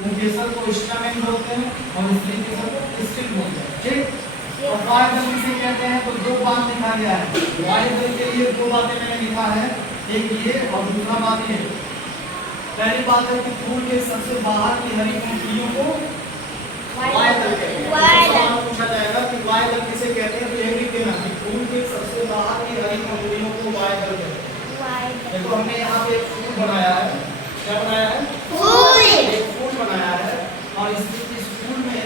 पुंकेसर को स्टामेन बोलते हैं और स्त्री केसर को स्टिक बोलते हैं। ठीक, और वायुदल किसे कहते हैं? तो दो बात लिखा गया है वायुदल के लिए, दो बातें मैंने लिखा है, एक ये और दूसरा बात ये। पहली बात है कि फूल के सबसे बाहर की हरी पंखुड़ियों को वायुदल कहते हैं। सवाल पूछा जाएगा कि वायुदल किसे कहते हैं, तो यह लिख देना कि फूल के सबसे बाहर की हरी पंखुड़ियों को वायुदल कहते हैं। देखो हमने यहाँ पे एक फूल बनाया है, क्या बनाया है? फूल। एक फूल बनाया है और इस फूल में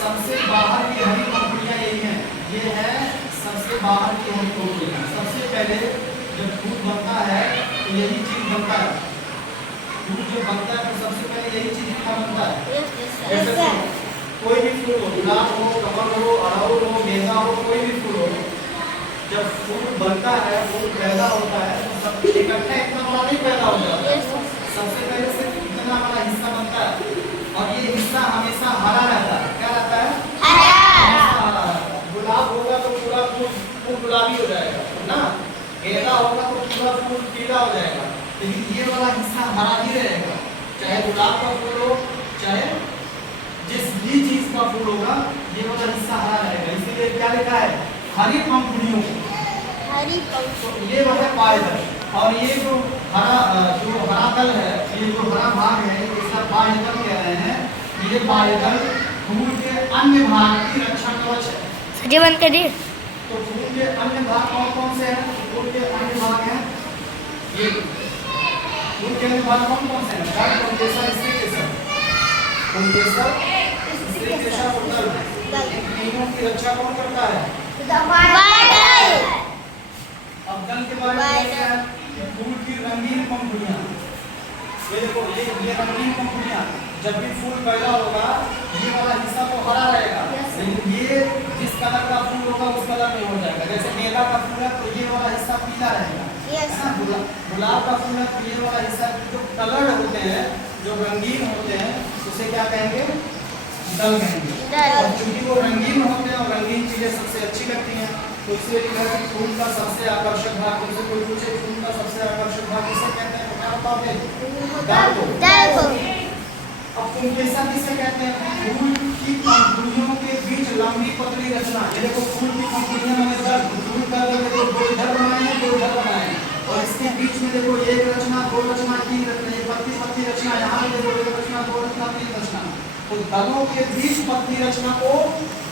सबसे बाहर की हरी पंखुड़ियां यही हैं। ये है सबसे बाहर की हरी पंखुड़ियां। सबसे पहले जब फूल बनता है तो यही चीज बनता है। फूल जो बनता है तो सबसे पहले यही चीज क्या बनता है? जैसे कोई भी फूल हो, गुलाब हो, कमल हो, अड़हुल हो, गेंदा हो, कोई भी फूल हो, जब फूल बनता है, फूल पैदा होता है तो सब इकट्ठा इतना बड़ा नहीं पैदा हो जाता है। सबसे पहले सिर्फ इतना बड़ा हिस्सा बनता है और ये हिस्सा हमेशा हरा रहता है। क्या रहता है? हरा। गुलाब होगा तो पूरा फूल गुलाबी हो जाएगा ना, गेंदा होगा तो पूरा फूल पीला हो जाएगा, लेकिन ये वाला हिस्सा हरा ही रहेगा। चाहे गुलाब का फूल हो, चाहे जिस भी चीज का फूल होगा, ये वाला हिस्सा हरा रहेगा। इसीलिए क्या लिखा है? हरी पंखुड़ियों। ये वो है वायुदल, और ये जो हरा दल है, ये जो हरा भाग है, इसका वायुदल कह रहे हैं। ये वायुदल फूल के अन्य भाग की रक्षा कवच है। जीवन के लिए तो फूल के अन्य भाग कौन कौन से हैं? फूल के अन्य भाग हैं ये। फूल के अन्य भाग कौन कौन से हैं? दल, पुंकेसर, स्त्री केसर। पुंकेसर, स्त्री केसर और दल, इन तीनों की रक्षा कौन करता है? अब दल के बारे में क्या है? फूल की रंगीन पंखुड़ियां। ये देखो, ये रंगीन पंखुड़ियां, जब भी फूल पैदा होगा ये वाला हिस्सा तो हरा रहेगा, लेकिन ये जिस कलर का फूल होगा उस कलर में हो जाएगा। जैसे गेंदा का फूल है तो ये वाला हिस्सा पीला रहेगा, है ना। गुलाब का फूल है तो ये वाला हिस्सा, जो कलर होते हैं, जो रंगीन होते हैं, उसे क्या कहेंगे? दल कहेंगे। और क्योंकि वो रंगीन होते हैं और रंगीन चीजें सबसे अच्छी लगती हैं, तो इसलिए लिखा है कि फूल का सबसे आकर्षक भाग, तुमसे कोई पूछे फूल का सबसे आकर्षक भाग किसे कहते हैं, क्या बताओगे? दल को। अब पुंकेसर किसे कहते हैं? फूल की पंखुड़ियों के बीच लंबी पतली रचना। ये देखो, फूल की पंखुड़ियां में फूल का देखो दो इधर बनाए हैं, दो इधर बनाए हैं, और इसके बीच में देखो एक रचना, दो रचना, तीन रचना, ये पतली पतली रचना। यहाँ पे देखो एक रचना, दो रचना, तीन रचना। तो दलों के बीच पतली रचना को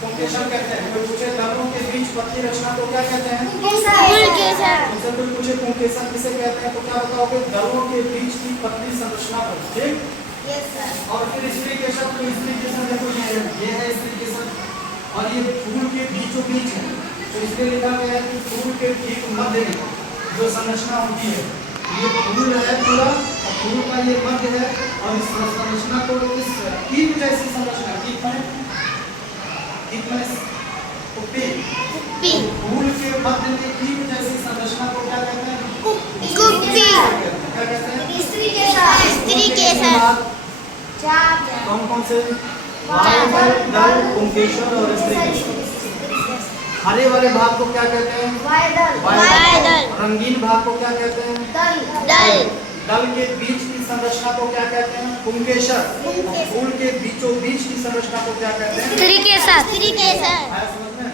पुंकेसर कहते हैं। कोई पूछे दलों के बीच पतली रचना को क्या कहते हैं? पुंकेसर। कोई पूछे पुंकेसर किसे कहते हैं, तो क्या बताओगे? दलों के बीच की पतली संरचना को। ठीक। और फिर स्त्री केसर, तो स्त्री केसर देखो ये है स्त्री केसर, और ये फूल के बीचों बीच है, तो इसलिए लिखा गया है कि फूल के ठीक मध्य में जो संरचना होती है, ये फूल है पूरा, और फूल का ये मध्य है, और इस संरचना को इस टीप जैसी संरचना, टीप में कुप्पी, फूल के मध्य में टीप जैसी संरचना को क्या कहते हैं? कुप्पी। क्या कहते हैं? स्त्री केसर। कौन कौन से? वायुदल, दल, पुंकेसर और स्त्री केसर। हरे वाले भाग को क्या कहते हैं? वायुदल। रंगीन भाग को क्या कहते हैं? दल। दल के बीच की संरचना को क्या कहते हैं? पुंकेसर। फूल के बीचों बीच की संरचना को क्या कहते हैं? स्त्री केसर। आया समझ में?